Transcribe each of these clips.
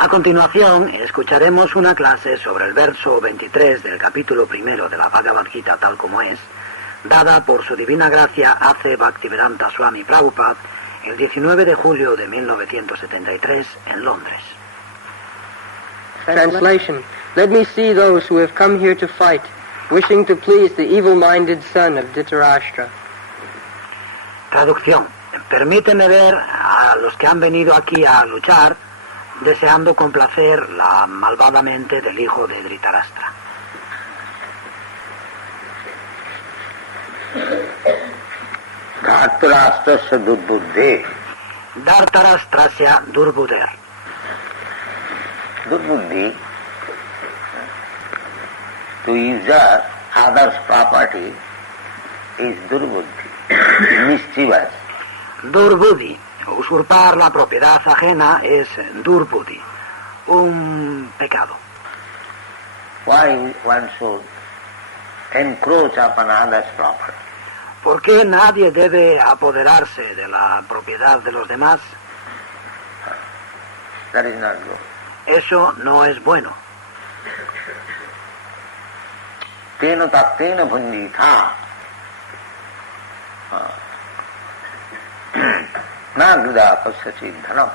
A continuación, escucharemos una clase sobre el verso 23 del capítulo primero de la Bhagavad Gita tal como es, dada por su divina gracia A.C. Bhaktivedanta Swami Prabhupada el 19 de julio de 1973 en Londres. Translation. Let me see those who have come here to fight, wishing to please the evil-minded son of Dhritarashtra. Traducción. Permíteme ver a los que han venido aquí a luchar, deseando complacer la malvada mente del hijo de Dhritarashtra. Dhartarashtrasya durbuddhe. Dhartarashtrasya durbuddher. Durbuddhi, to usurp others' property, is durbuddhi, mischievous. Durbuddhi, usurpar la propiedad ajena, es durbuddhi, un pecado. Why one should encroach upon others' property? ¿Por qué nadie debe apoderarse de la propiedad de los demás? That is not good. Eso no es bueno. Tena taktena bhunjita. Nagrida kasya dhanam.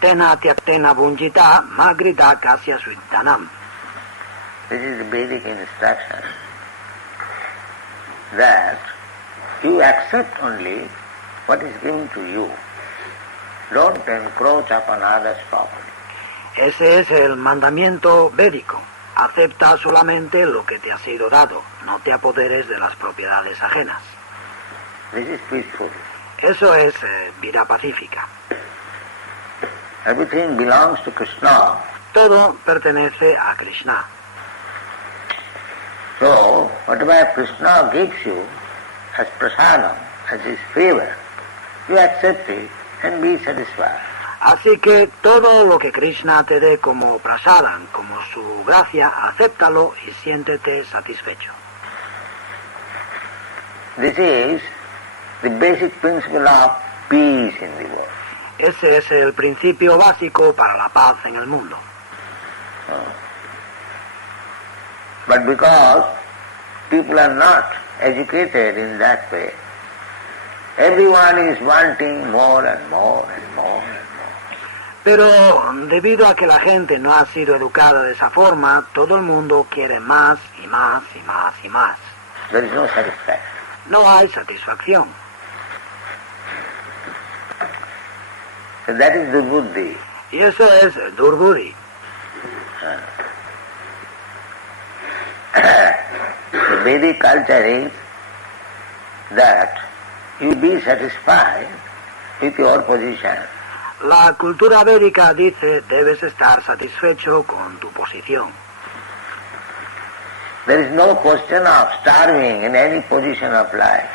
Tena tyaktena bhunjita magrida kasya svidhanam. This is the Vedic instruction that you accept only what is given to you. Don't encroach upon others' property. Ese es el mandamiento védico. Acepta solamente lo que te ha sido dado. No te apoderes de las propiedades ajenas. This is peaceful. Eso es vida pacífica. Everything belongs to Krishna. Todo pertenece a Krishna. So, whatever Krishna gives you as prasadam, as his favor, you accept it and be satisfied. Así que todo lo que Krishna te dé como prasadam, como su gracia, acéptalo y siéntete satisfecho. This is the basic principle of peace in the world. Ese es el principio básico para la paz en el mundo. But because people are not educated in that way, everyone is wanting more and more and more and more. Pero debido a que la gente no ha sido educada de esa forma, todo el mundo quiere más y más y más y más. There is no satisfaction. No hay satisfacción. So that is the buddhi. Y eso es durbuddhi. The Vedic culture is that you be satisfied with your position. La cultura védica dice debes estar satisfecho con tu posición. There is no question of starving in any position of life.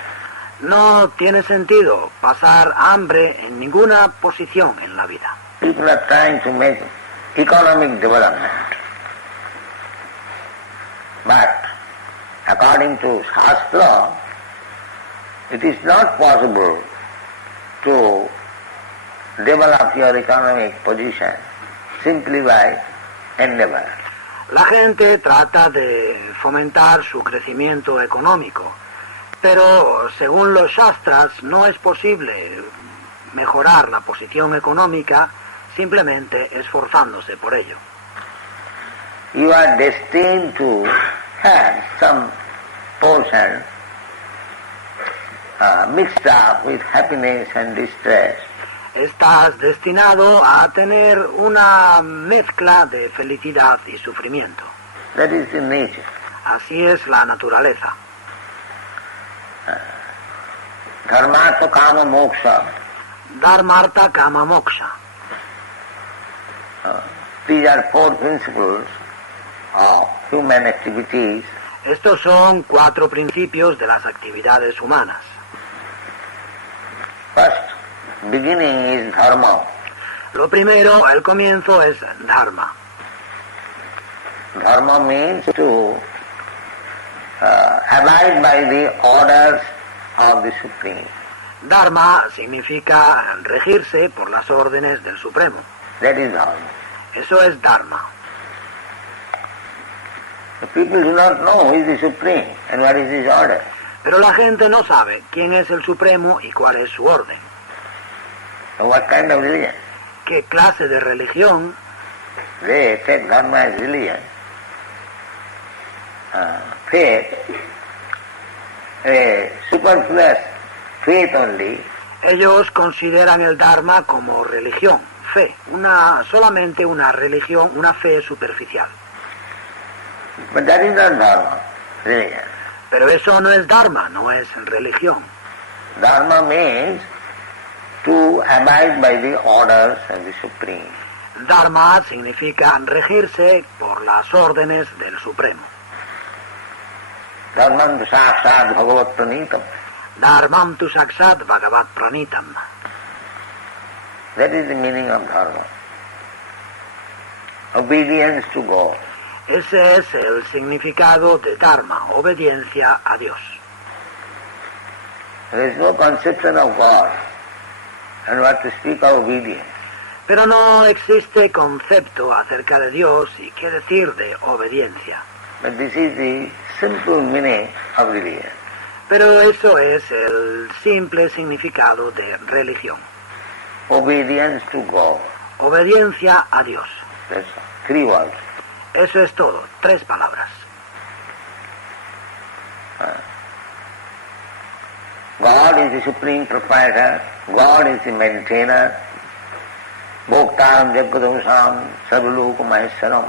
No tiene sentido pasar hambre en ninguna posición en la vida. People are trying to make economic development. But according to Shastra, it is not possible to develop your economic position simply by endeavor. La gente trata de fomentar su crecimiento económico, pero según los Shastras no es posible mejorar la posición económica simplemente esforzándose por ello. You are destined to have some portion mixed up with happiness and distress. Estás destinado a tener una mezcla de felicidad y sufrimiento. That is the nature. Así es la naturaleza. Dharmartha kama moksha. Dharmartha kama moksha. These are four principles of human activities. Estos son 4 principios de las actividades humanas. First, beginning is dharma. Lo primero, el comienzo, es dharma. Dharma means to abide by the orders of the Supreme. Dharma significa regirse por las órdenes del Supremo. That is dharma. Eso es Dharma. The people do not know who is the Supreme and what is his order. Pero la gente no sabe quién es el Supremo y cuál es su orden. So what kind of religion? ¿Qué clase de religión? They take Dharma as religion. Faith, a superfluous faith only, Ellos consideran el Dharma como religión, fe, solamente una religión, una fe superficial. but that is not Dharma, religion. Pero eso no es Dharma, no es religión. Dharma means to abide by the orders of the Supreme. Dharma significa regirse por las órdenes del Supremo. Dharmam sakshat bhagavat pranitam. Dharmam tu saksat bhagavat pranitam. That is the meaning of Dharma. Obedience to God. Ese es el significado de Dharma, obediencia a Dios. There is no conception of God, and what to speak of obedience. Pero no existe concepto acerca de Dios y qué decir de obediencia. But this is the simple meaning of religion. Pero eso es el simple significado de religión. Obedience to God. Obediencia a Dios. That's all. 3 words. Eso es todo, 3 palabras. God is the supreme proprietor. God is the maintainer. Bhoktaram jagadamsam sarvaloka maheswaram.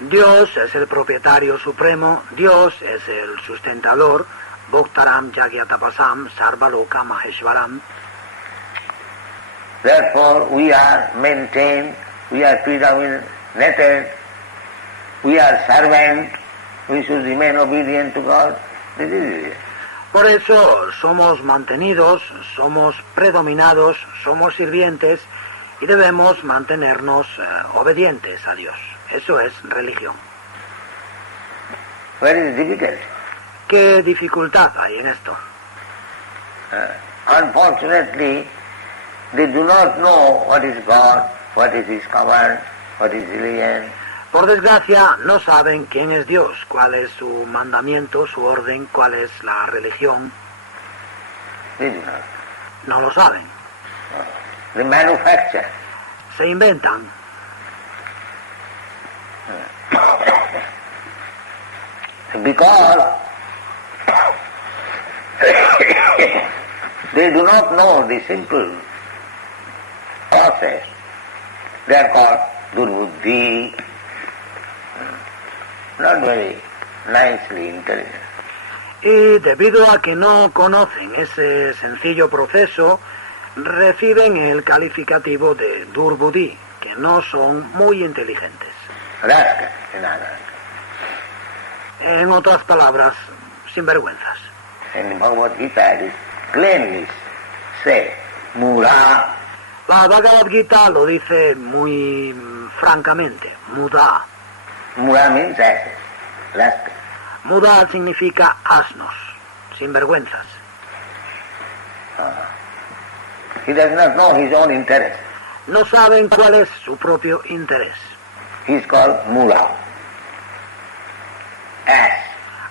Dios es el propietario supremo, Dios es el sustentador, Bhoktaram Jagyatapasam Sarvaloka Maheshwaram. Therefore we are maintained, we are predominated, we are servant, we should remain obedient to God. This is it. Por eso somos mantenidos, somos predominados, somos sirvientes y debemos mantenernos obedientes a Dios. Eso es religión. Very difficult. ¿Qué dificultad hay en esto? Unfortunately, they do not know what is God, what is His command, what is religion. Por desgracia, no saben quién es Dios, cuál es su mandamiento, su orden, cuál es la religión. They do not. No lo saben. They manufacture. Se inventan. Because they do not know the simple process, they are called durbuddhi, not very nicely intelligent. Y debido a que no conocen ese sencillo proceso, reciben el calificativo de durbuddhi, que no son muy inteligentes. Rascal, in other. En otras palabras, sinvergüenzas. In Bhagavad Gita it is plainly said, mura. La Bhagavad Gita lo dice muy francamente, muda. Mura means asses, rascal. Muda significa asnos, sinvergüenzas. He does not know his own interest. No saben cuál es su propio interés. He is called mura. Ass.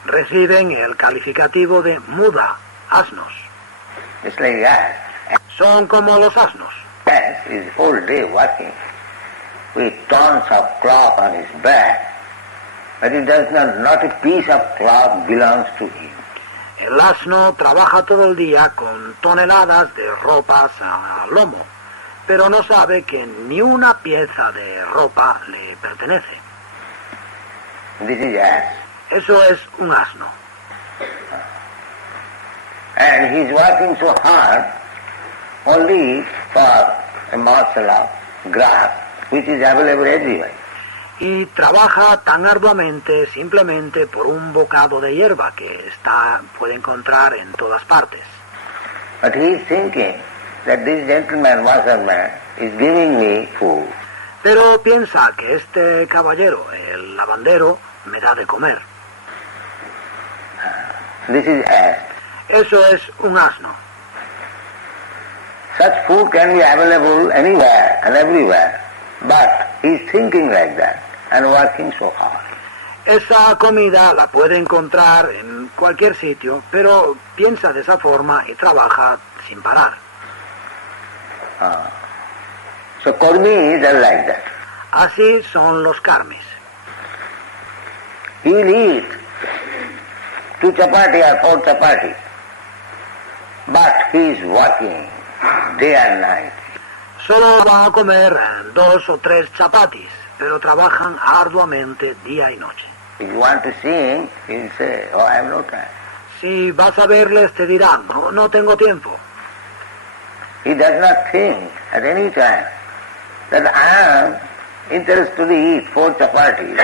Reciben el calificativo de muda, asnos. It's like ass. Son como los asnos. Ass is whole day working with tons of cloth on his back, but it does not a piece of cloth belongs to him. El asno trabaja todo el día con toneladas de ropas al lomo, pero no sabe que ni una pieza de ropa le pertenece. This is ass. Eso es un asno. And he is working so hard only for a morsel of grass which is available everywhere. Y trabaja tan arduamente simplemente por un bocado de hierba que puede encontrar en todas partes. But he is thinking that this gentleman, washerman, is giving me food. Pero piensa que este caballero, el lavandero, me da de comer. This is ass. Eso es un asno. Such food can be available anywhere and everywhere. But he's thinking like that and working so hard. Esa comida la puede encontrar en cualquier sitio, pero piensa de esa forma y trabaja sin parar. So karmis are like that. Así son los karmis. He'll eat 2 chapati or 4 chapati, but he is working day and night. Solo van a comer 2 o 3 chapatis, pero trabajan arduamente día y noche. If you want to sing, he'll say, oh, I have no time. Si vas a verles te dirán, no tengo tiempo. He does not think at any time that I am interested to eat 4 chapatis,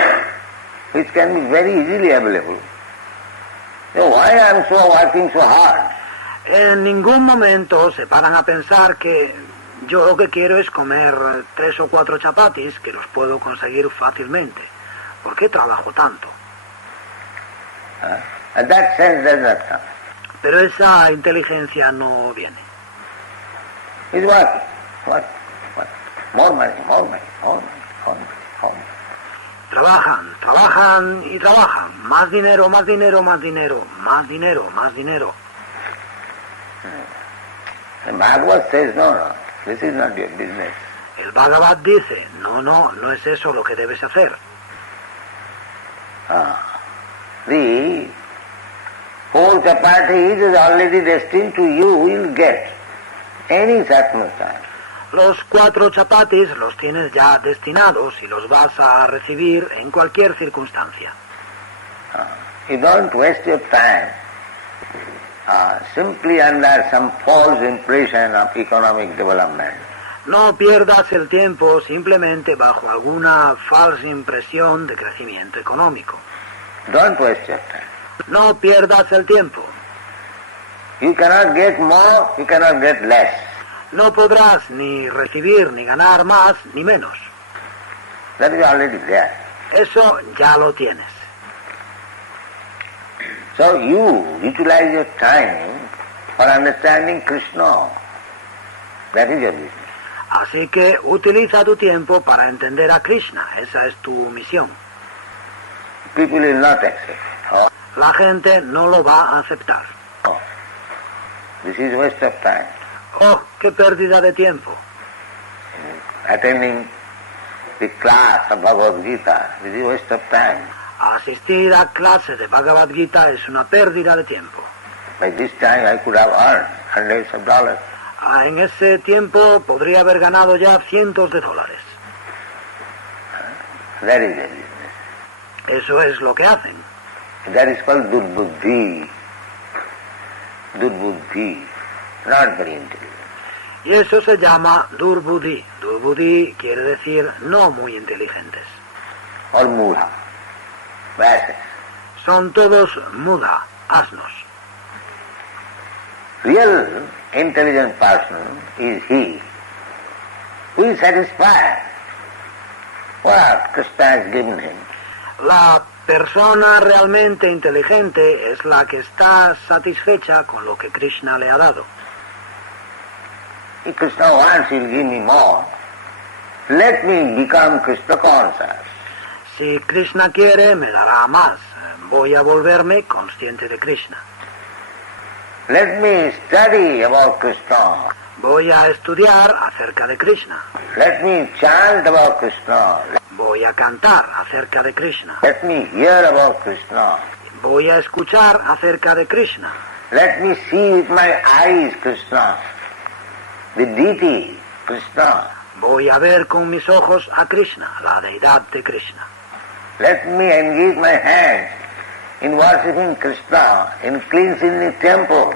which can be very easily available. So why I am so working so hard? En ningún momento se paran a pensar que yo lo que quiero es comer 3 o 4 chapatis que los puedo conseguir fácilmente. ¿Por qué trabajo tanto? And that sense does not come. Pero esa inteligencia no viene. He's working, working, working. More money, more money, more money, more money, more money. Trabajan y trabajan. Más dinero, más dinero, más dinero, más dinero, más dinero. And Bhagavad says, no, this is not your business. El Bhagavad dice, no es eso lo que debes hacer. The 4 chapatis is already destined to you, you'll get any circumstance. Los 4 chapatis los tienes ya destinados y los vas a recibir en cualquier circunstancia. You don't waste your time simply under some false impression of economic development. No pierdas el tiempo simplemente bajo alguna falsa impresión de crecimiento económico. Don't waste your time. No pierdas el tiempo. You cannot get more, you cannot get less. No podrás ni recibir ni ganar más ni menos. That is already there. Eso ya lo tienes. So you utilize your time for understanding Krishna. That is your business. Así que utiliza tu tiempo para entender a Krishna. Esa es tu misión. People will not accept. Oh, La gente no lo va a aceptar. oh. This is waste of time. ¡Oh, qué pérdida de tiempo! Attending the class of Bhagavad Gita, this is waste of time. Asistir a clases de Bhagavad Gita es una pérdida de tiempo. By this time I could have earned hundreds of dollars. En ese tiempo podría haber ganado ya cientos de dólares. That is the business. Eso es lo que hacen. That is called durbuddhi. Durbuddhi. Not very intelligent. Y eso se llama durbuddhi. Durbuddhi quiere decir no muy inteligentes. Or mudha. Masses. Son todos muda, asnos. Real intelligent person is he who is satisfied what Krishna has given him. La persona realmente inteligente es la que está satisfecha con lo que Krishna le ha dado. If Krishna wants, he'll give me more. Let me become Krishna conscious. Si Krishna quiere, me dará más. Voy a volverme consciente de Krishna. Let me study about Krishna. Voy a estudiar acerca de Krishna. Let me chant about Krishna. Voy a cantar acerca de Krishna. Let me hear about Krishna. Voy a escuchar acerca de Krishna. Let me see with my eyes Krishna, the deity Krishna. Voy a ver con mis ojos a Krishna, la deidad de Krishna. Let me engage my hands in worshipping Krishna, in cleansing the temple,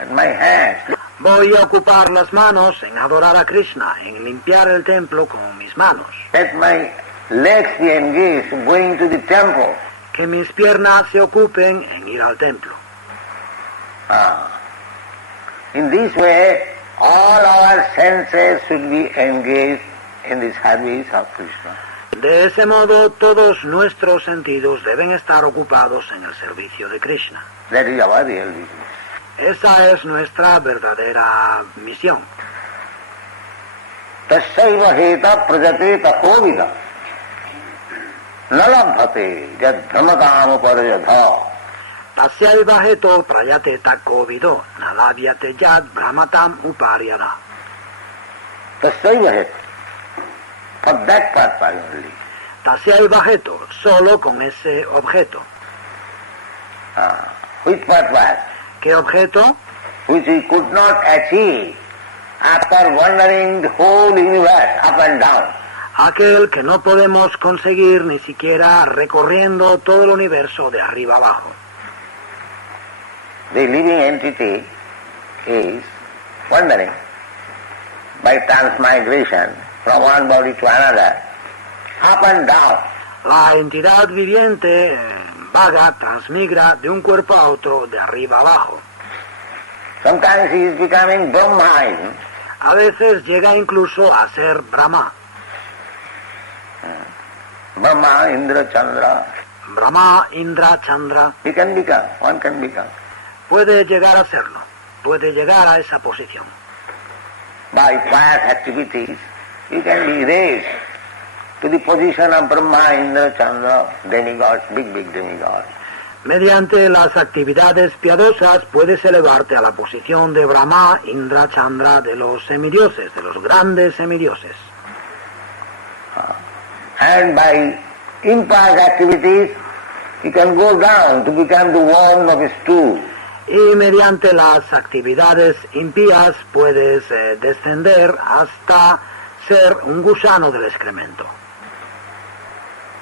and my hands. Voy a ocupar las manos en adorar a Krishna, en limpiar el templo con mis manos. Let my legs be engaged going to the temple. Que mis piernas se ocupen en ir al templo. In this way, all our senses should be engaged in the service of Krishna. De ese modo, todos nuestros sentidos deben estar ocupados en el servicio de Krishna. That is our real business. Esa es nuestra verdadera misión. Tasyaiva heta prajate takovida nalabhate yad brahmatam uparajadha. Tasyaiva heto prayate takovido nalavyate yad brahmatam uparyada. Tasyaiva heta. For that purpose only. Tasyaiva heto, solo con ese objeto. Which purpose? ¿Qué objeto? Which he could not achieve after wandering the whole universe up and down. Aquel que no podemos conseguir ni siquiera recorriendo todo el universo de arriba abajo. The living entity is wandering by transmigration from one body to another, up and down. La entidad viviente vaga, transmigra de un cuerpo a otro, de arriba abajo. Sometimes he is becoming Brahma. A veces llega incluso a ser Brahma. Brahma, Indra, Chandra. Brahma, Indra, Chandra. He can become, one can become. Puede llegar a serlo, puede llegar a esa posición. By past activities, he can be raised to the position of Brahma, Indra, Chandra, demigods, big demigods. Mediante las actividades piadosas puedes elevarte a la posición de Brahma, Indra, Chandra, de los semidioses, de los grandes semidioses. And by impious activities, he can go down to become the worm of a stool. Y mediante las actividades impías puedes descender hasta ser un gusano del excremento.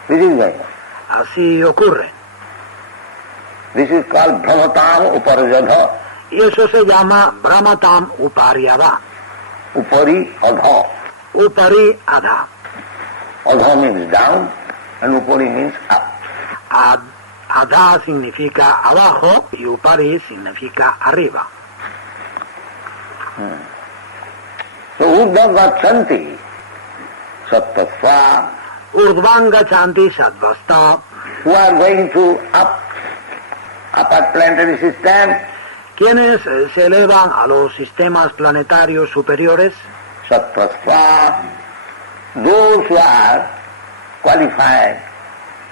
This is going on. Así ocurre. This is called Brahmatam Uparajadha. Y eso se llama Brahmatam Uparyada. Upari Adha. Upari Adha. Adha means down and Upari means up. Adha significa abajo y Upari significa arriba. So Urdhva Chanti Sattva, Urdhvanga Chanti Satvasta, who are going to upper planetary system, quienes se elevan a los sistemas planetarios superiores, Sattva, those who are qualified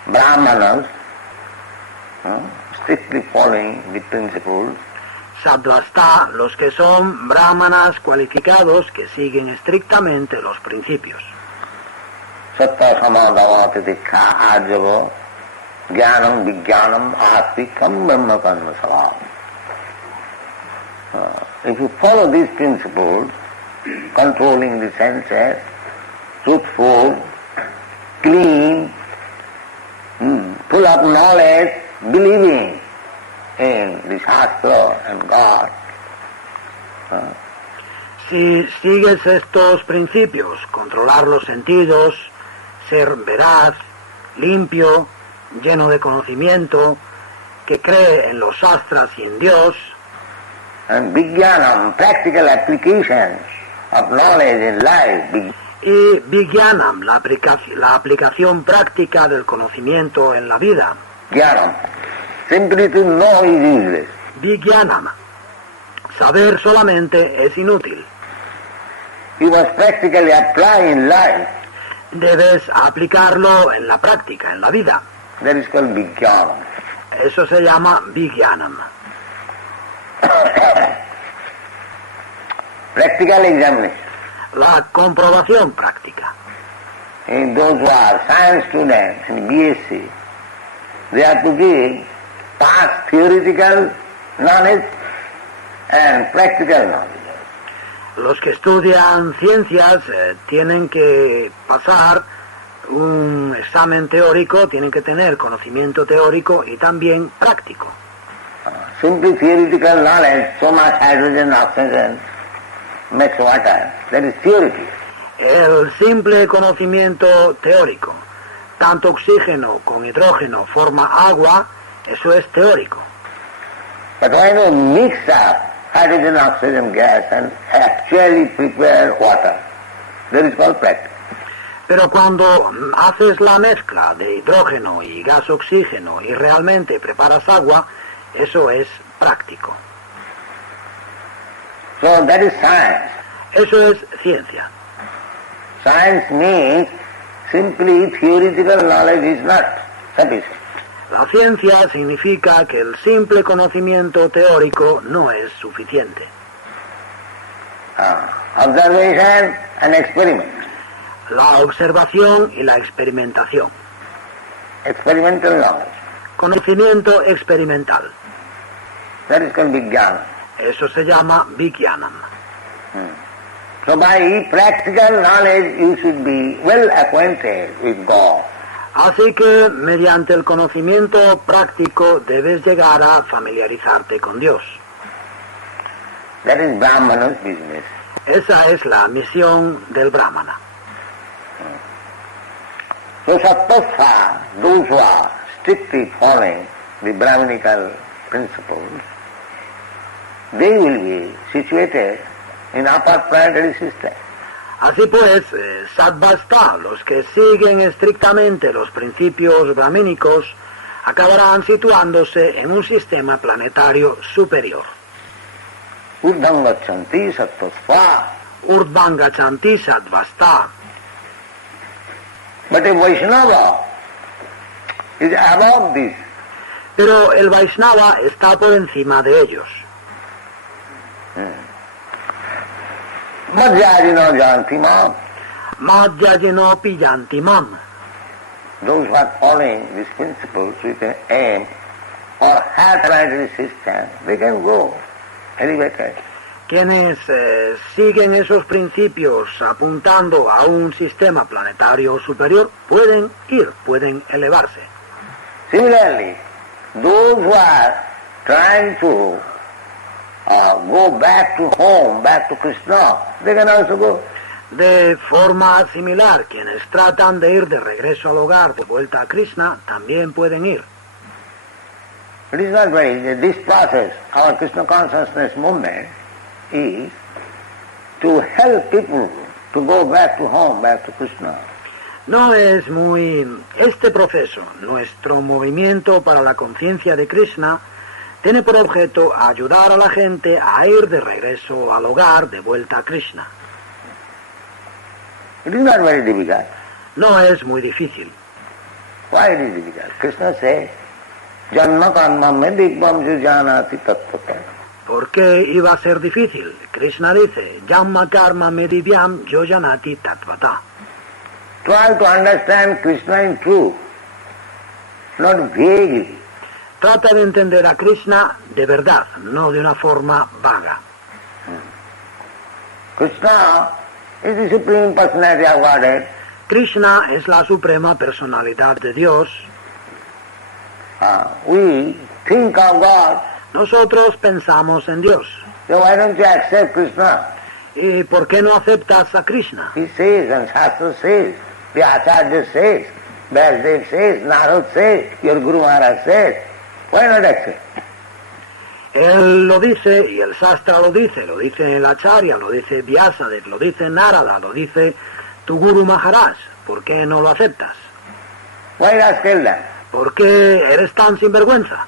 Brahmanas, strictly following the principles, Satvasta, los que son brahmanas cualificados que siguen estrictamente los principios. Sattva samadhavati dikha ajava jnanam vijnanam astikam brahma karma salam. If you follow these principles, controlling the senses, truthful, clean, full of knowledge, believing in the Shastra and God. Si sigues estos principios, controlar los sentidos, ser veraz, limpio, lleno de conocimiento, que cree en los Shastras y en Dios, And Vijnanam, practical application of knowledge in life. y Vijnanam, la aplicación práctica del conocimiento en la vida. Jnanam, simply to know is useless. Vijnanam, saber solamente es inútil. You must practically apply in life. Debes aplicarlo en la práctica, en la vida. That is called Vijnanam. Eso se llama Vijnanam. Practical examination. La comprobación práctica. In those who are science students in BSc, they are to give past theoretical knowledge and practical knowledge. Los que estudian ciencias tienen que pasar un examen teórico, tienen que tener conocimiento teórico y también práctico. Simply theoretical knowledge, so much hydrogen, oxygen makes water, that is theory. El simple conocimiento teórico, tanto oxígeno con hidrógeno forma agua, eso es teórico. But when you mix up hydrogen, oxygen gas and actually prepare water, that is called practice. Pero cuando haces la mezcla de hidrógeno y gas oxígeno y realmente preparas agua, eso es práctico. So that is science. Eso es ciencia. Science means simply theoretical knowledge is not sufficient. La ciencia significa que el simple conocimiento teórico no es suficiente. Observation and experiment. La observación y la experimentación. Experimental knowledge. Conocimiento experimental. That is called Vijnana. Eso se llama Vijnanam. So by practical knowledge you should be well acquainted with God. Así que mediante el conocimiento práctico debes llegar a familiarizarte con Dios. That is Brahmana's business. Esa es la misión del Brahmana. So Sattva, those who are strictly following the Brahminical principles, they will be situated in upper planetary system. Así pues, Sattvasta, los que siguen estrictamente los principios brahmínicos, acabarán situándose en un sistema planetario superior. Urdhvam gachanti sattvasta. Urdhvam gachanti sattvasta. But a Vaishnava is above this. Pero el Vaishnava está por encima de ellos. Madhyajino janti mam. Madhyajino piyanti mam. Those who are following these principles with an aim or higher planetary system, they can go elevated. Quienes siguen esos principios apuntando a un sistema planetario superior pueden ir, pueden elevarse. Similarly, those who are trying to go back to home, back to Krishna, they can also go. De forma similar, quienes tratan de ir de regreso al hogar, de vuelta a Krishna, también pueden ir. It is not very, this process, our Krishna consciousness movement, is to help people to go back to home, back to Krishna. No es muy... Este proceso, nuestro movimiento para la conciencia de Krishna, tiene por objeto ayudar a la gente a ir de regreso al hogar, de vuelta a Krishna. It is not very difficult. No es muy difícil. Why it is difficult? Krishna says, Janma karma medikvam jujanati tattvata. ¿Por qué iba a ser difícil? Krishna dice, Yamma karma medivyam yojanati tattvata. Try to understand Krishna in truth, not vaguely. Trata de entender a Krishna de verdad, no de una forma vaga. Krishna is the Supreme Personality of Godhead. Krishna es la suprema personalidad de Dios. We think of God. Nosotros pensamos en Dios. So why don't you accept Krishna? ¿Y por qué no aceptas a Krishna? He says, and Shastra says, the Acharya says, Vyasadeva says, Narad says, your Guru Maharaj says. Why not accept? Él lo dice y el Shastra lo dice el Acharya, lo dice Vyasadeva, lo dice Narada, lo dice tu Guru Maharaj. ¿Por qué no lo aceptas? Why rascal that? ¿Por qué eres tan sinvergüenza?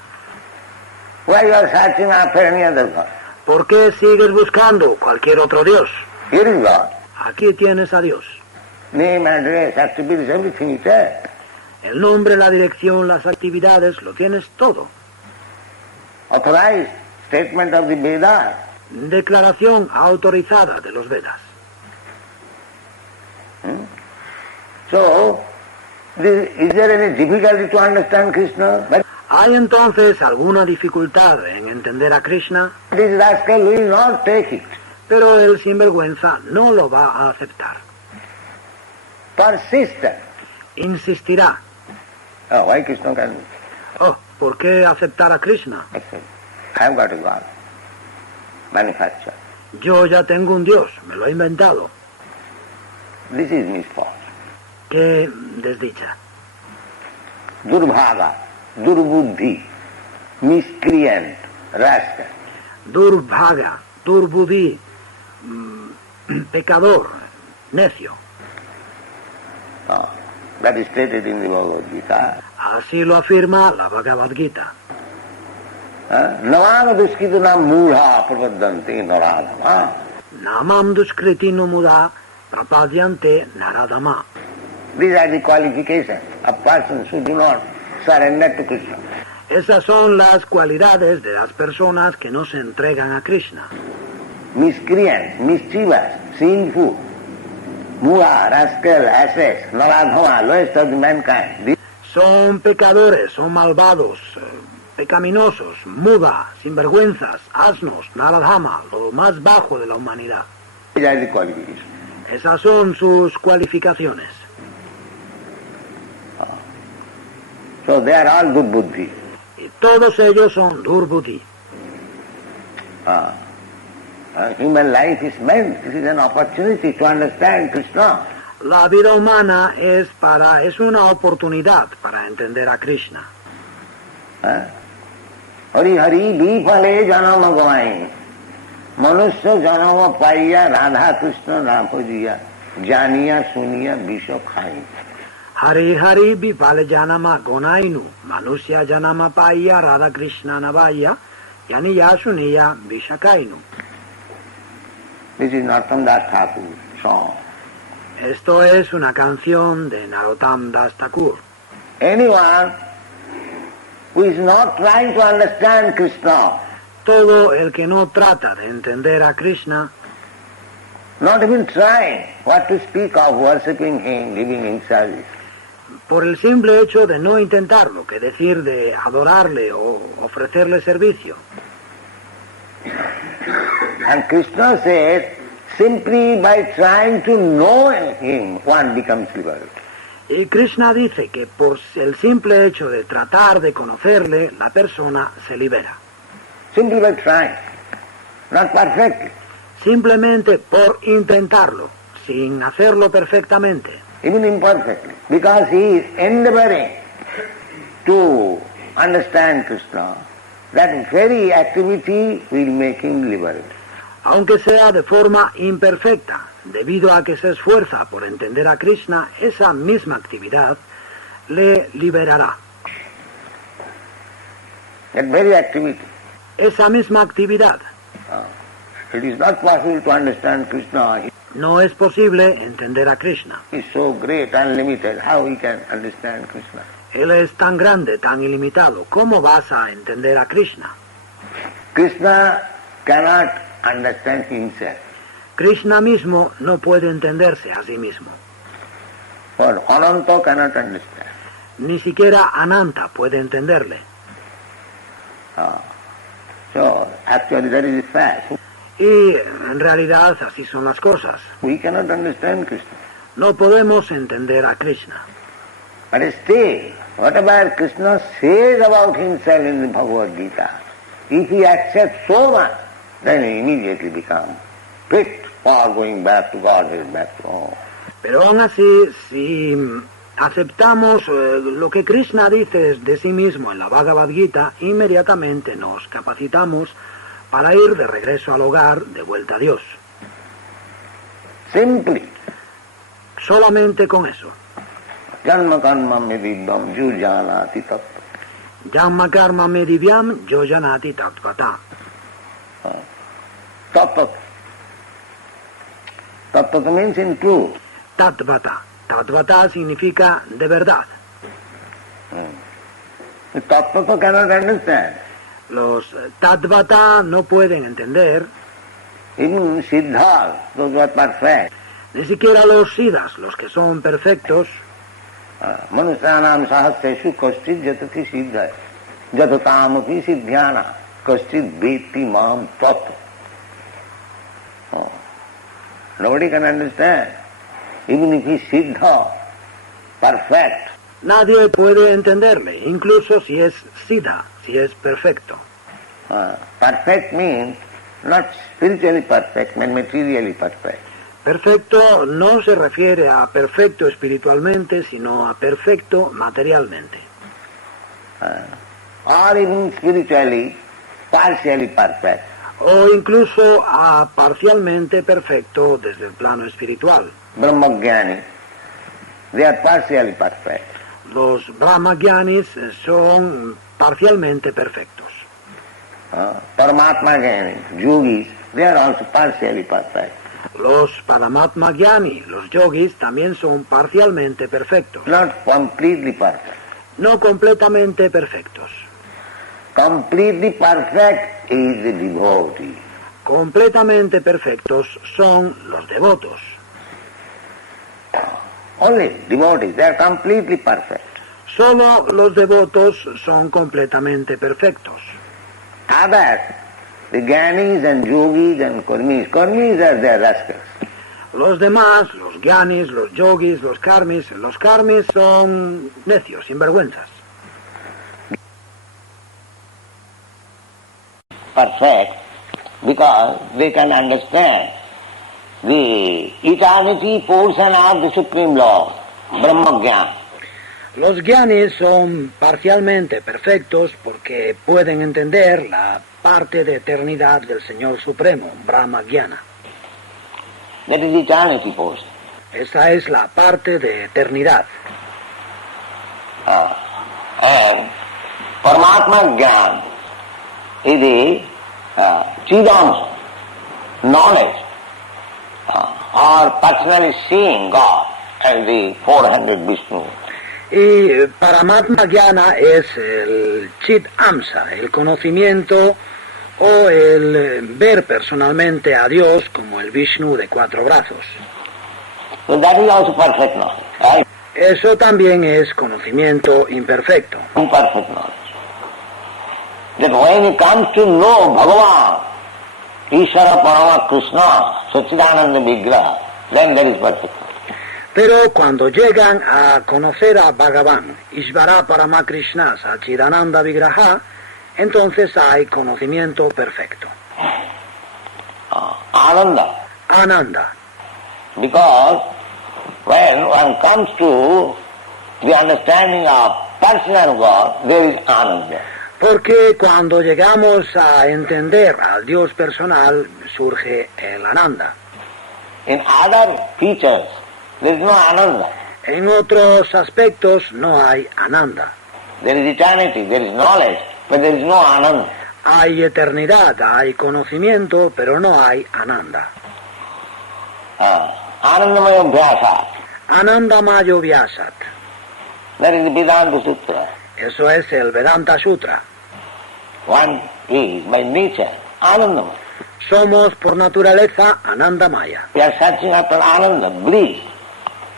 Why you are searching after any other God? ¿Por qué sigues buscando cualquier otro Dios? Here is God. Aquí tienes a Dios. Name, address, activities, everything is there. El nombre, la dirección, las actividades, lo tienes todo. Authorized statement of the Vedas. Declaración autorizada de los Vedas. So, is there any difficulty to understand Krishna? But ¿Hay entonces alguna dificultad en entender a Krishna? this rascal will not take it. Pero el sinvergüenza no lo va a aceptar. Persistent. Insistirá. Oh, why Krishna can Oh, ¿por qué aceptar a Krishna? accept? I have got a God. Manufacture. Yo ya tengo un Dios, me lo he inventado. This is misfortune. Qué desdicha. Durbhaga, durbuddhi, miscreant, rascal. Durbhaga, durbudhi, pecador, necio. Oh, that is stated in the Bhagavad Gita. Así lo afirma la Bhagavad Gita. Navana duskritina mudha prapadanti naradama. Namam duskritino muda prapadyante naradama. These are the qualifications of persons who do not surrender to Krishna. Esas son las cualidades de las personas que no se entregan a Krishna. Miscreants, mischievous, sinful, mula, rascal, asses, naradhama, lowest of the mankind. Son pecadores, son malvados, pecaminosos, muda, sinvergüenzas, asnos, naradhama, lo más bajo de la humanidad. These are the qualifications. Esas son sus cualificaciones. So they are all durbuddhi. Y todos ellos son durbuddhi. Human life is meant, this is an opportunity to understand Krishna. La vida humana es una oportunidad para entender a Krishna. Hari Hari bifale janama gavai, manusya janama paiya Radha Krishna napajiya, janiya suniya bisho khai. Hari Hari bifale janama gonainu, manusya janama paiya Radha Krishna navaya, yaniya suniya bishakainu. This is Narottam Das Thakur song. Esto es una canción de Narottam Das Thakur. Anyone who is not trying to understand Krishna, Todo el que no trata de entender a Krishna, not even trying what to speak of worshipping Him, giving Him service, por el simple hecho de no intentarlo, que decir de adorarle o ofrecerle servicio. and Krishna says, simply by trying to know Him, one becomes liberated. Y Krishna dice que por el simple hecho de tratar de conocerle, la persona se libera. Simply by trying, not perfectly. Simplemente por intentarlo, sin hacerlo perfectamente, Even imperfectly, because he is endeavoring to understand Krishna, that very activity will make him liberated. aunque sea de forma imperfecta, debido a que se esfuerza por entender a Krishna, esa misma actividad le liberará. That very activity. Esa misma actividad. It is not possible to understand Krishna. No es posible entender a Krishna. He is so great, unlimited. How he can understand Krishna? Él es tan grande, tan ilimitado. ¿Cómo vas a entender a Krishna? Krishna cannot understand himself. Krishna mismo no puede entenderse a sí mismo. For Ananta cannot understand. Ni siquiera Ananta puede entenderle. So, actually that is the fact. Y en realidad así son las cosas. We cannot understand Krishna. No podemos entender a Krishna. But still, whatever Krishna says about himself in the Bhagavad Gita, if he accepts so much, then he immediately becomes fit for going back to Godhead, back to home. Pero aún así, si aceptamos lo que Krishna dice de sí mismo en la Bhagavad Gita, inmediatamente nos capacitamos para ir de regreso al hogar, de vuelta a Dios. Simply, Solamente con eso. janma karma medivam jujanati tattva. Yamma karma medivyam yojanati tattvata. Tattva. Tattva means in truth. Tattvata. Tattvata significa de verdad. The tattva cannot understand. Los tattvata no pueden entender, Even siddhas, those who are perfect, ni siquiera los siddhas, los que son perfectos, manusyanam sahasreshu kaschid jatati siddhaya jatataamapi siddhyana kaschid veti mam tat. Nobody can understand. Even if he is siddha, perfect, nadie puede entenderle, incluso si es siddha, si es perfecto. perfect means not spiritually perfect, but materially perfect. Perfecto no se refiere a perfecto espiritualmente, sino a perfecto materialmente. Or even spiritually, partially perfect. O incluso a parcialmente perfecto desde el plano espiritual. Brahmagyani, they are partially perfect. Los brahmagyanis son parcialmente perfectos. Paramatma Gyani, yogis, they are also partially perfect. Los Padamahatma Jnani, los yogis, también son parcialmente perfectos. Not completely perfect. No completamente perfectos. Completely perfect is the devotee. Completamente perfectos son los devotos. Only devotees, they are completely perfect. Solo los devotos son completamente perfectos. Others, the Gyanis and Yogis and Karmis are their rascals. Los demás, los gyanis, los yogis, los karmis son necios, sinvergüenzas. Perfect, because they can understand the eternity portion of the Supreme Law, Brahma Jnana. Los gyanis son parcialmente perfectos porque pueden entender la parte de eternidad del Señor Supremo, Brahma Jnana. That is eternity portion. Esa es la parte de eternidad. And Paramatma Jnana is the Chidamsa, knowledge, or personally seeing God as the 400 Vishnu. Y Paramatma Jnana es el Chit Amsa, el conocimiento o el ver personalmente a Dios como el Vishnu de 4 brazos. So that is also perfect knowledge, right? Eso también es conocimiento imperfecto. Imperfect knowledge. That when it comes to know Bhagavan, Ishvara Parama Krishna, Satchidananda Vigraha, then that is perfect knowledge. Pero cuando llegan a conocer a Bhagavan, Ishvara Paramakrishna Satchidananda Vigraha, entonces hay conocimiento perfecto. Ananda. Ananda. Because when one comes to the understanding of personal God, there is Ananda. Porque cuando llegamos a entender al Dios personal, surge el Ananda. In other features, there is no Ananda. En otros aspectos no hay Ananda. There is eternity, there is knowledge, but there is no Ananda. Hay eternidad, hay conocimiento, pero no hay Ananda. Anandamaya Vyasa. Anandamayo Vyasat. That is the Vedanta Sutra. Eso es el Vedanta Sutra. One is by nature Anandamaya. Somos por naturaleza Anandamaya. We are searching after Ananda, bliss.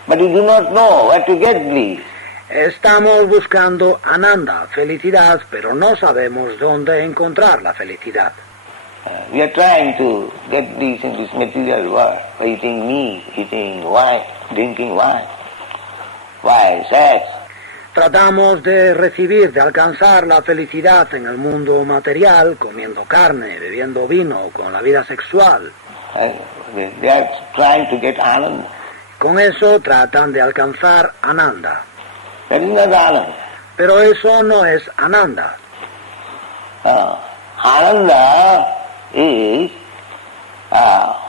But we do not know where to get bliss. Estamos buscando Ananda, felicidad, pero no sabemos dónde encontrar la felicidad. We are trying to get bliss in this material world by eating meat, eating wine, drinking wine. Why? Sex. Tratamos de recibir, de alcanzar la felicidad en el mundo material, comiendo carne, bebiendo vino, con la vida sexual. They are trying to get Ananda. Con eso tratan de alcanzar Ananda. That is not Ananda. Pero eso no es Ananda. Ananda is,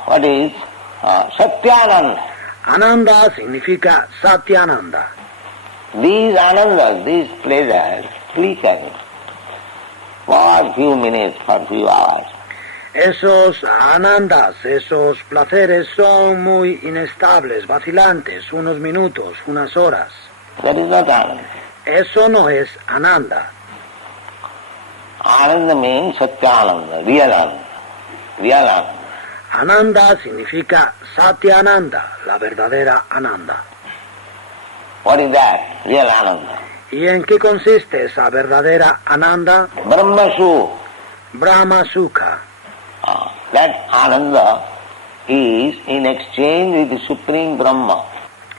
what is, Satyananda. Ananda significa Satyananda. These Anandas, these pleasures, flicker for few minutes, for few hours. Esos anandas, esos placeres son muy inestables, vacilantes, unos minutos, unas horas. That is not Ananda. Eso no es Ananda. Ananda means Satyananda, real Ananda. Real Ananda. Ananda significa Satyananda, la verdadera Ananda. What is that? Real Ananda. ¿Y en qué consiste esa verdadera Ananda? Brahmasu. Brahma Sukha. That Ananda is in exchange with the Supreme Brahma.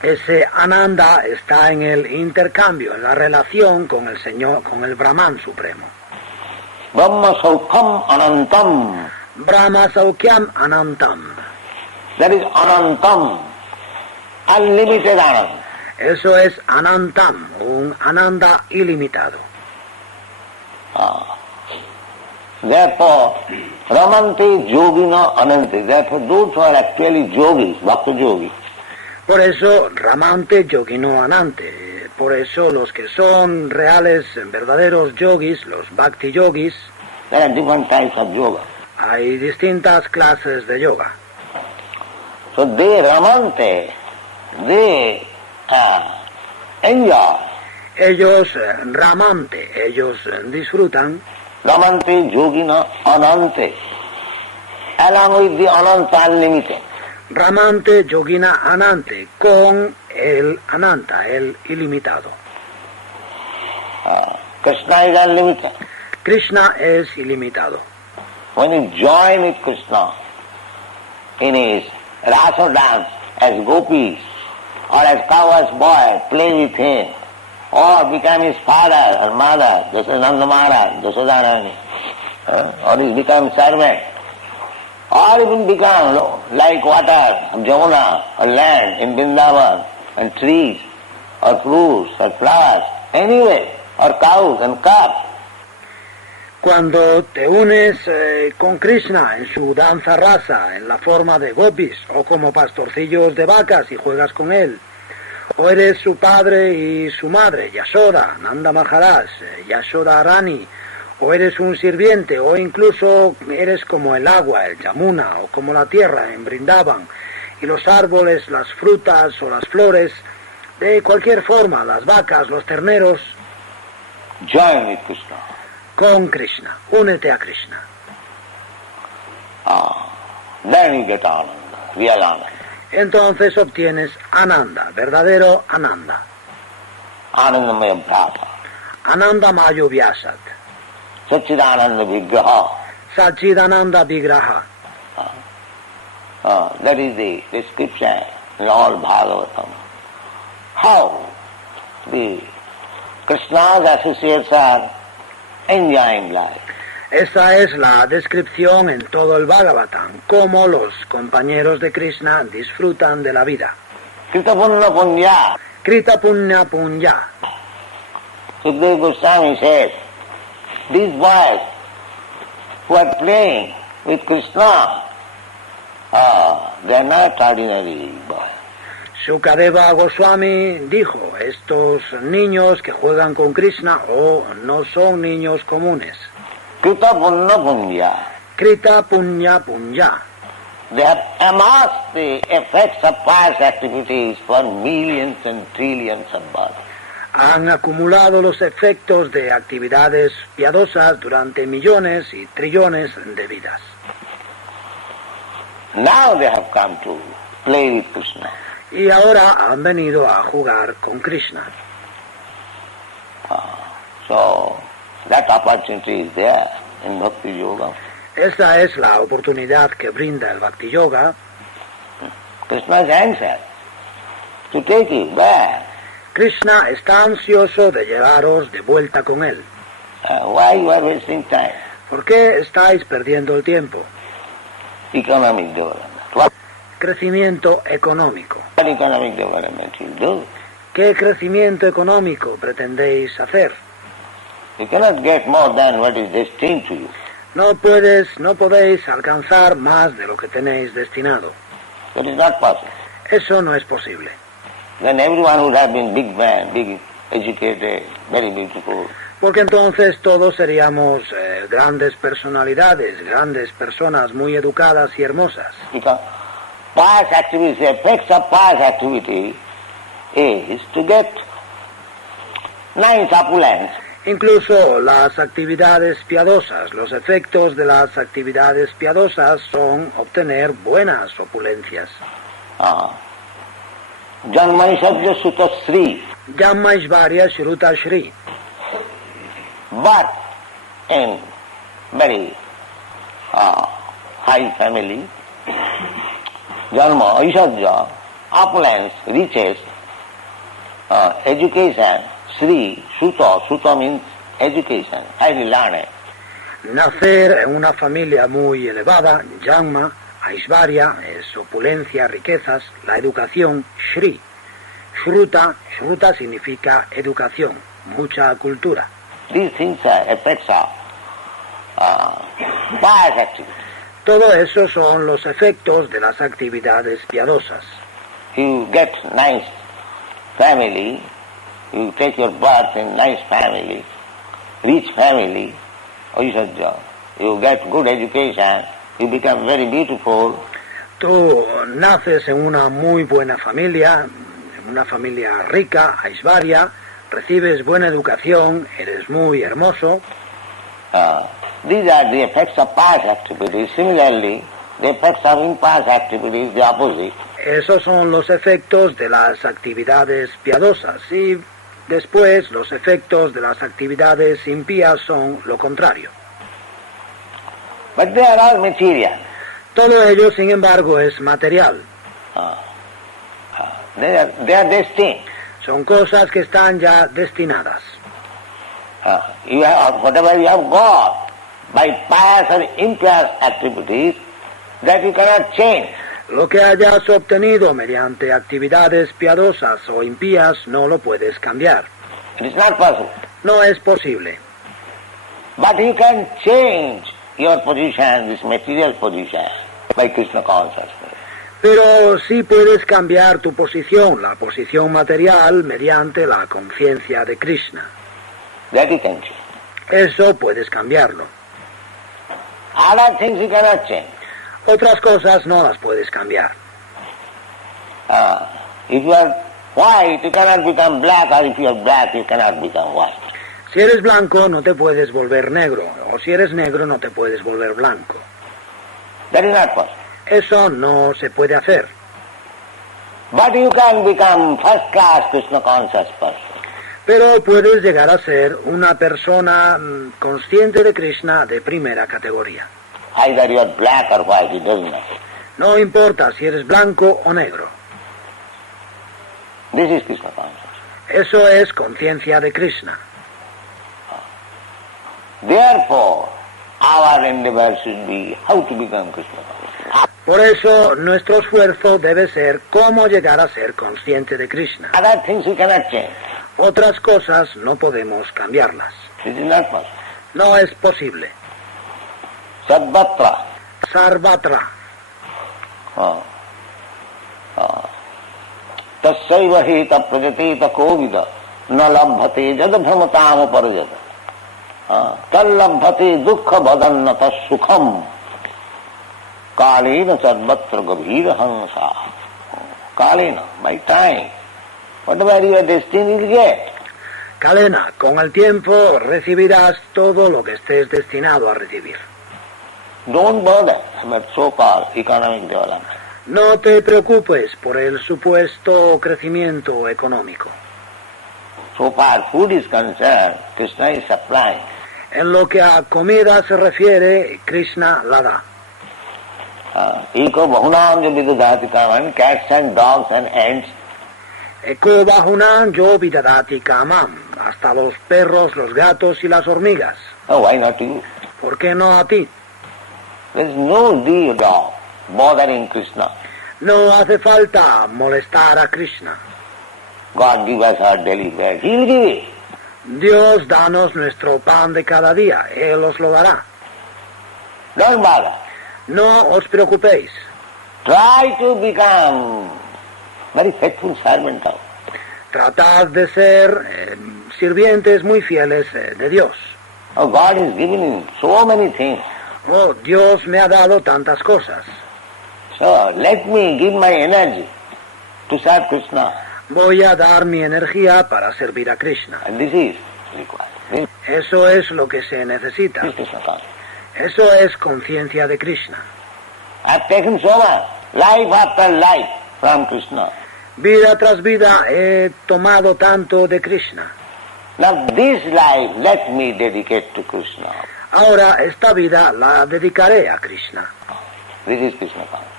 Ese Ananda está en el intercambio, en la relación con el Señor, con el Brahman Supremo. Brahma Saukham Anantam. Brahma Saukyam Anantam. That is Anantam. Unlimited Ananda. Eso es Anantam, un Ananda ilimitado. Therefore, Ramante Yogina Anante. Therefore, those who are actually yogis, Bhakta yogis, Por eso, Ramante Yogino Anante. Por eso, los que son reales, verdaderos yogis, los Bhakti yogis, there are different types of yoga. hay distintas clases de yoga. So they ramante, they enjoy. Ellos ramante, ellos disfrutan. Ramante yogina anante, along with the ananta unlimited. Ramante yogina anante, con el ananta, el ilimitado. Krishna is unlimited. Krishna es ilimitado. When you join with Krishna in his rasa dance as gopis or as cowboys boy, play with him, or become his father or mother, Nanda Maharaj, Yashodarani, or he become servant, or even become like water, Jamuna, or land in Vrindavan, and trees, or fruits, or flowers, anyway, or cows and calves. Cuando te unes con Krishna en su danza rasa, en la forma de gopis, o como pastorcillos de vacas y juegas con él, o eres su padre y su madre, Yashoda, Nanda Maharaj, Yashoda Rani, o eres un sirviente, o incluso eres como el agua, el Yamuna, o como la tierra en Vrindavan, y los árboles, las frutas o las flores, de cualquier forma, las vacas, los terneros, Join with Krishna. con Krishna, únete a Krishna. Then you get Ananda, real Ananda. Entonces obtienes Ananda, verdadero Ananda. Anandamaya Bhava. Ananda Mayo Vyasat. Satchidananda Vigraha. Sachidananda Vigraha. That is the description in all Bhagavatam. How the Krishna's associates are enjoying life. Esa es la descripción en todo el Bhagavatam, cómo los compañeros de Krishna disfrutan de la vida. Kritapunna Punya. Krita Punya Punya. Sukadeva Goswami says, these boys who are playing with Krishna, they are not ordinary boys. Sukadeva Goswami dijo, estos niños que juegan con Krishna no son niños comunes. Kritapunna Punya. Krita Punya Punya. They have amassed the effects of pious activities for millions and trillions of births. Han acumulado los efectos de actividades piadosas durante millones y trillones de vidas. Now they have come to play with Krishna. Y ahora han venido a jugar con Krishna. So that opportunity is there in Bhakti Yoga. Esa es la oportunidad que brinda el Bhakti Yoga. Krishna is anxious to take you back. Krishna está ansioso de llevaros de vuelta con él. Why you are wasting time? ¿Por qué estáis perdiendo el tiempo? Economic development. What Crecimiento económico. economic development you do? ¿Qué crecimiento económico pretendéis hacer? You cannot get more than what is destined to you. No podéis alcanzar más de lo que tenéis destinado. That is not possible. Eso no es posible. Then everyone would have been big man, big educated, very beautiful. Porque entonces todos seríamos grandes personalidades, grandes personas muy educadas y hermosas. Because pious activity, the effects of pious activity is to get nice opulence. Incluso las actividades piadosas, los efectos de las actividades piadosas son obtener buenas opulencias. Janmanishabja Sutta Sri. Janmaishvarya Shruta Shri. But in very high family, Janma, Aishadja, opulence, riches, education, Sri, Sutta means education, highly learned. Nacer en una familia muy elevada, Janma, Aishvarya es opulencia, riquezas, la educación, Shri. Shruta significa educación, mucha cultura. These things are effects of pious activity. Todo eso son los efectos de las actividades piadosas. You get nice family, you take your birth in nice family, rich family, you get good education, you become very beautiful. Tú naces en una muy buena familia, en una familia rica, Aishvarya, recibes buena educación, eres muy hermoso. These are the effects of past activities. Similarly, the effects of impast activities, the opposite. Esos son los efectos de las actividades piadosas y después los efectos de las actividades impías son lo contrario. But they are all material. Todo ello, sin embargo, es material. They are destined. Son cosas que están ya destinadas. Whatever you have got by pious or impious activities, that you cannot change. Lo que hayas obtenido mediante actividades piadosas o impías no lo puedes cambiar. It is not possible. No es posible. But you can change your position, this material position, by Krishna consciousness. Pero sí puedes cambiar tu posición, la posición material, mediante la conciencia de Krishna. That you can change. Eso puedes cambiarlo. Other things you cannot change. Otras cosas no las puedes cambiar. If you are white, you cannot become black, or if you are black, you cannot become white. Si eres blanco, no te puedes volver negro, o si eres negro, no te puedes volver blanco. That is not possible. Eso no se puede hacer. But you can become first class Krishna conscious person. Pero puedes llegar a ser una persona consciente de Krishna de primera categoría. Either you are black or white, it doesn't matter. No importa si eres blanco o negro. This is Krishna consciousness. Eso es conciencia de Krishna. Therefore, our endeavor should be how to become Krishna conscious. Por eso, nuestro esfuerzo debe ser cómo llegar a ser consciente de Krishna. Other things we cannot change. Otras cosas no podemos cambiarlas. This is not possible. No es posible. Sarvatra. Sarvatra. Tassaiva heta prajateta kovida na labhate jad bhramatam parajata. Tallabhate dukkha badannata sukham kalena sarvatra gabhira hansa. Kalena, by time. Whatever you are destined, you will get. Kalena, con el tiempo recibirás todo lo que estés destinado a recibir. Don't bother about so-called economic development. No te preocupes por el supuesto crecimiento económico. So far food is concerned, Krishna is supplying. En lo que a comida se refiere, Krishna la da. Eko bahunam vidadati kaman, cats and dogs and ants. Eko bahunan yo vidadati kamam, hasta los perros, los gatos y las hormigas. Oh, why not you? ¿Por qué no a ti? There is no need of bothering Krishna. No hace falta molestar a Krishna. God give us our daily bread. He will give it. Dios, danos nuestro pan de cada día. Él os lo dará. Don't bother. No os preocupéis. Try to become very faithful servant of. Tratad de ser sirvientes muy fieles de Dios. Oh, God is giving him so many things. Oh, Dios me ha dado tantas cosas. So let me give my energy to serve Krishna. Voy a dar mi energía para servir a Krishna. And this is required. Eso es lo que se necesita. This is Krishna consciousness. Eso es conciencia de Krishna. I've taken so much, life after life from Krishna. Vida tras vida he tomado tanto de Krishna. Now this life let me dedicate to Krishna. Ahora esta vida la dedicaré a Krishna. This is Krishna consciousness.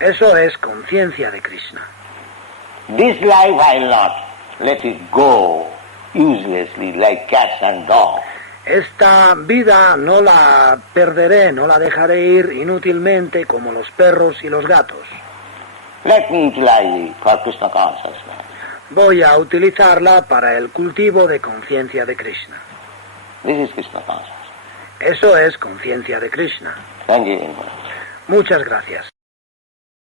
Eso es conciencia de Krishna. This life I'll not let it go uselessly like cats and dogs. Esta vida no la perderé, no la dejaré ir inútilmente como los perros y los gatos. Let me utilize it for Krishna consciousness. Voy a utilizarla para el cultivo de conciencia de Krishna. This is Krishna consciousness. Eso es conciencia de Krishna. Thank you very much. Muchas gracias.